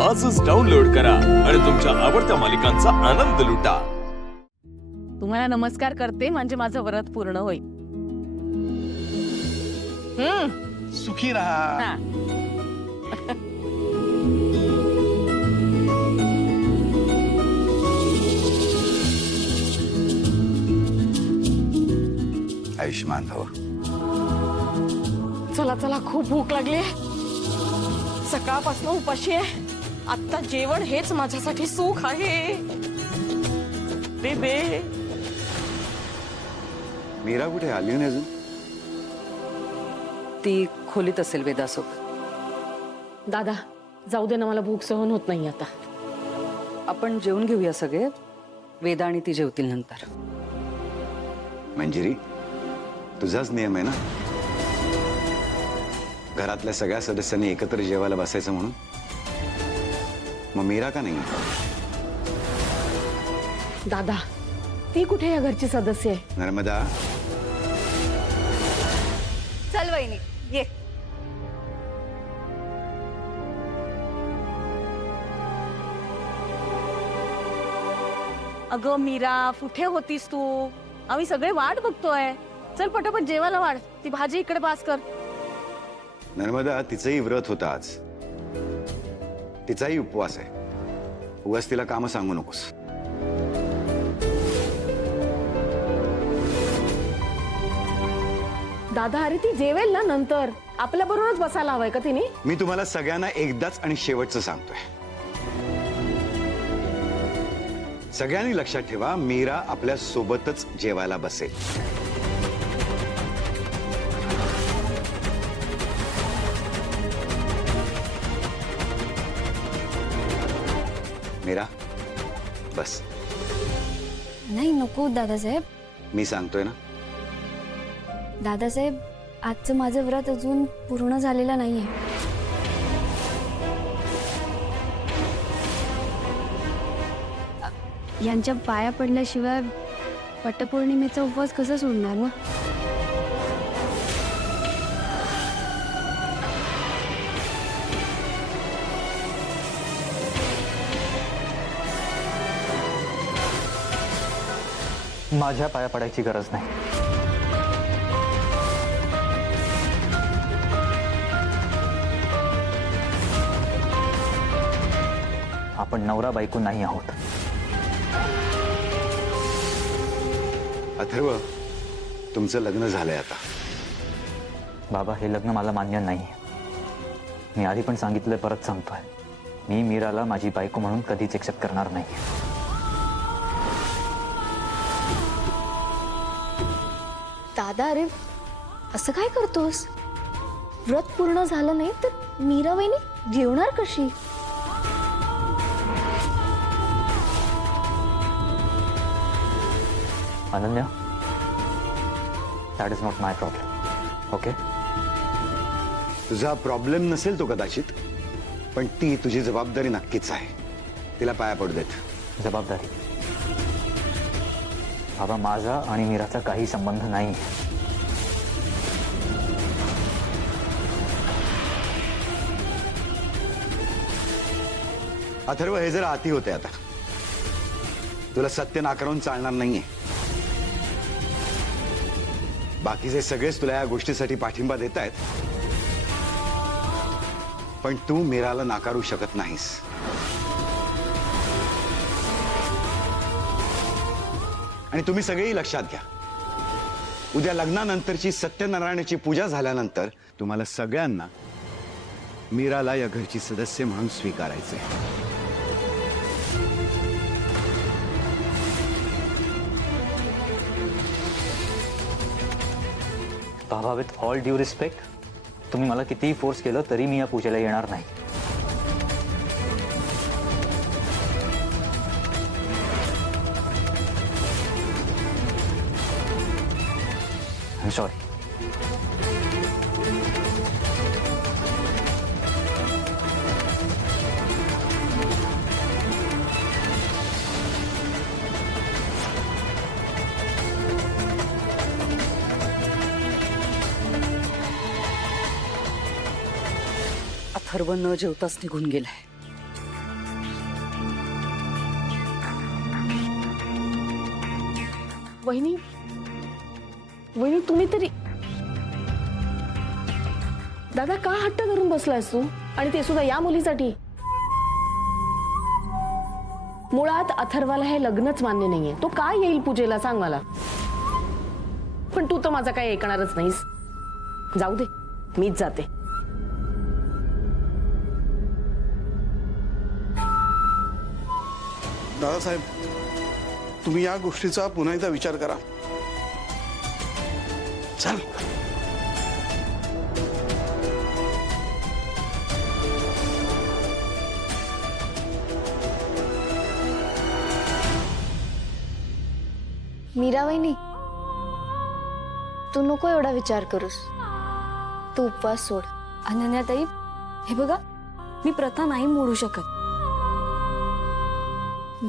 आजच डाउनलोड करा आणि तुमच्या आवडत्या मालिकांचा आनंद लुटा। तुम्हाला नमस्कार करते म्हणजे माझं व्रत पूर्ण होईल। सुखी रहा। हा. आयुष्मान भव। चला चला, खूप भूक लागली। सकाळपासून उपाशी आहे। आता जेवण हेच माझ्यासाठी सुख आहे। बेबे मीरा कुठे आली नाही अजून? ती खोलीत असेल वेदासोबत। दादा जाऊ दे ना, मला भूक सहन होत नाही आता। आपण जेवून घेऊया सगळे, वेदा आणि ती जेवतील नंतर। मंजिरी, तुझाच नियम आहे ना घरातल्या सगळ्या सदस्यांनी एकत्र जेवायला बसायचं म्हणून, मग मीरा का नाही? दादा ती कुठे या घरची सदस्य आहे? नर्मदा, चल वहिनी ये। अगं मीरा, कुठे होतीस तू? आम्ही सगळे वाट बघतोय। चल पटापट जेवायला वाढ, ती भाजी इकडे पास कर। नर्मदा, तिचंही व्रत होतं आज, तिचाही उपवास आहे। उगाच तिला कामं सांगू नकोस। दादा अरे ती जेवेल ना नंतर, आपल्या बरोबरच बसायला हवंय का तिने? मी तुम्हाला सगळ्यांना एकदाच आणि शेवटचं सांगतोय, सगळ्यांनी लक्षात ठेवा, मीरा आपल्या सोबतच जेवायला बसेल। मीरा बस। नाही नको दादासाहेब। मी सांगतोय ना। दादासाहेब आजचं माझं व्रत अजून पूर्ण झालेलं नाहीये। यांच्या पाया पडल्याशिवाय वटपौर्णिमेचा उपवास कसा सोडणार ना? माझ्या पाया पडायची गरज नाही। आपण नवरा बायको नाही आहोत। अथर्व, तुमचं लग्न झालंय आता। बाबा, हे लग्न मला मान्य नाही। मी आधी पण सांगितलंय, परत सांगतोय, मी मीराला माझी बायको म्हणून कधीच एक्सेप्ट करणार नाही। दादा अरे असं काय करतोस? व्रत पूर्ण झालं नाही तर मीरा वहिनी जेवणार कशी? Ananya, that is not my problem, okay? तुझा प्रॉब्लेम नसेल तो कदाचित, पण ती तुझी जबाबदारी नक्कीच आहे। तिला पाया पडू देत। जबाबदारी? बाबा, माझा आणि मीराचा काही संबंध नाही। अथर्व, हे जरा अति होते आता। तुला सत्य नाकारून चालणार नाहीये। बाकीचे सगळेच तुला या गोष्टीसाठी पाठिंबा देत आहेत, पण तू मीराला नाकारू शकत नाहीस। आणि तुम्ही सगळेही लक्षात घ्या, उद्या लग्नानंतरची सत्यनारायणाची पूजा झाल्यानंतर तुम्हाला सगळ्यांना मीराला या घरची सदस्य म्हणून स्वीकारायचे। बाबा, विथ ऑल ड्यू रिस्पेक्ट, तुम्ही मला कितीही फोर्स केलं तरी मी या पूजेला येणार नाही। I'm sorry. अथर्व न जेवताच निघून गेलाय। वहिनी वहिनी तुम्ही तरी दादा का हट्ट धरून बसलायस तू आणि ते सुद्धा या मुलीसाठी मुळात अथर्वाला हे लग्नच मान्य नाहीये तो का येईल पूजेला सांग मला पण तू तर माझा काही ऐकणारच नाहीस जाऊ दे मीच जाते दादासाहेब तुम्ही या गोष्टीचा पुन्हा एकदा विचार करा चल मीरा वहिनी तू नको एवढा विचार करूस तू उपवास सोड. अनन्याताई हे बघा मी प्रथा नाही मोडू शकत.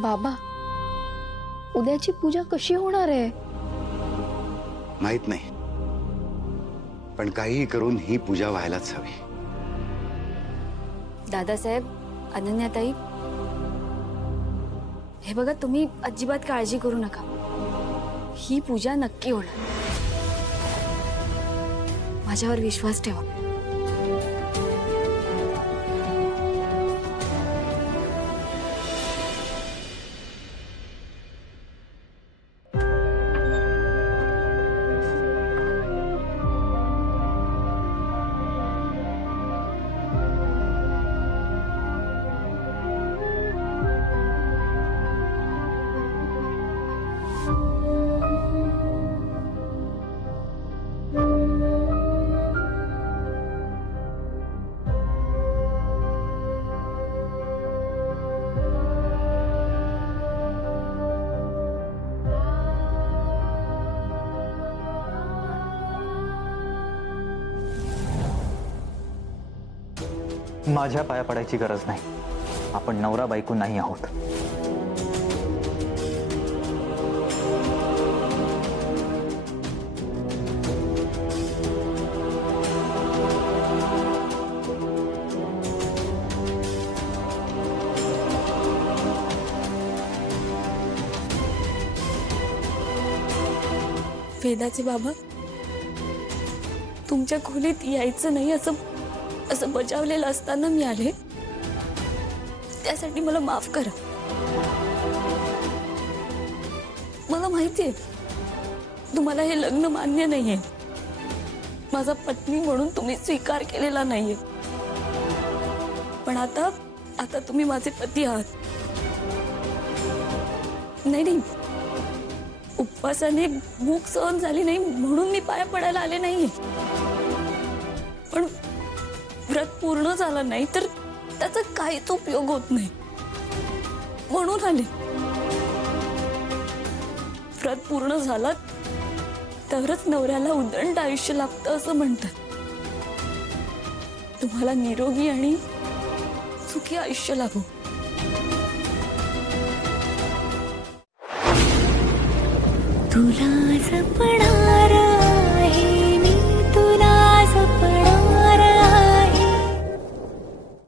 बाबा उद्याची पूजा कशी होणार आहे? माहित नाही पण काहीही करून ही पूजा व्हायलाच हवी. दादासाहेब अनन्याताई हे बघा तुम्ही अजिबात काळजी करू नका. ही पूजा नक्की होणार. माझ्यावर विश्वास ठेवा. माझ्या पाया पडायची गरज नाही. आपण नवरा बायको नाही आहोत. वेदाचे बाबा तुमच्या खोलीत यायचं नाही असं बजावलेलं असताना मी आले. त्यासाठी मला माफ करा. मला माहितीये तुम्हाला हे लग्न मान्य नाहीये. माझा पत्नी म्हणून तुम्ही स्वीकार केलेला नाहीये. पण आता तुम्ही माझे पती आहात. नाही उपवासाने भूक सहन झाली नाही म्हणून मी पाया पडायला आले नाहीये. पण व्रत पूर्ण झालं नाही तर त्याचा काहीच उपयोग होत नाही म्हणून आले. व्रत पूर्ण झालं तरच नवऱ्याला उदंड आयुष्य लागतं असं म्हणतात. तुम्हाला निरोगी आणि सुखी आयुष्य लाभो. तुला जपणार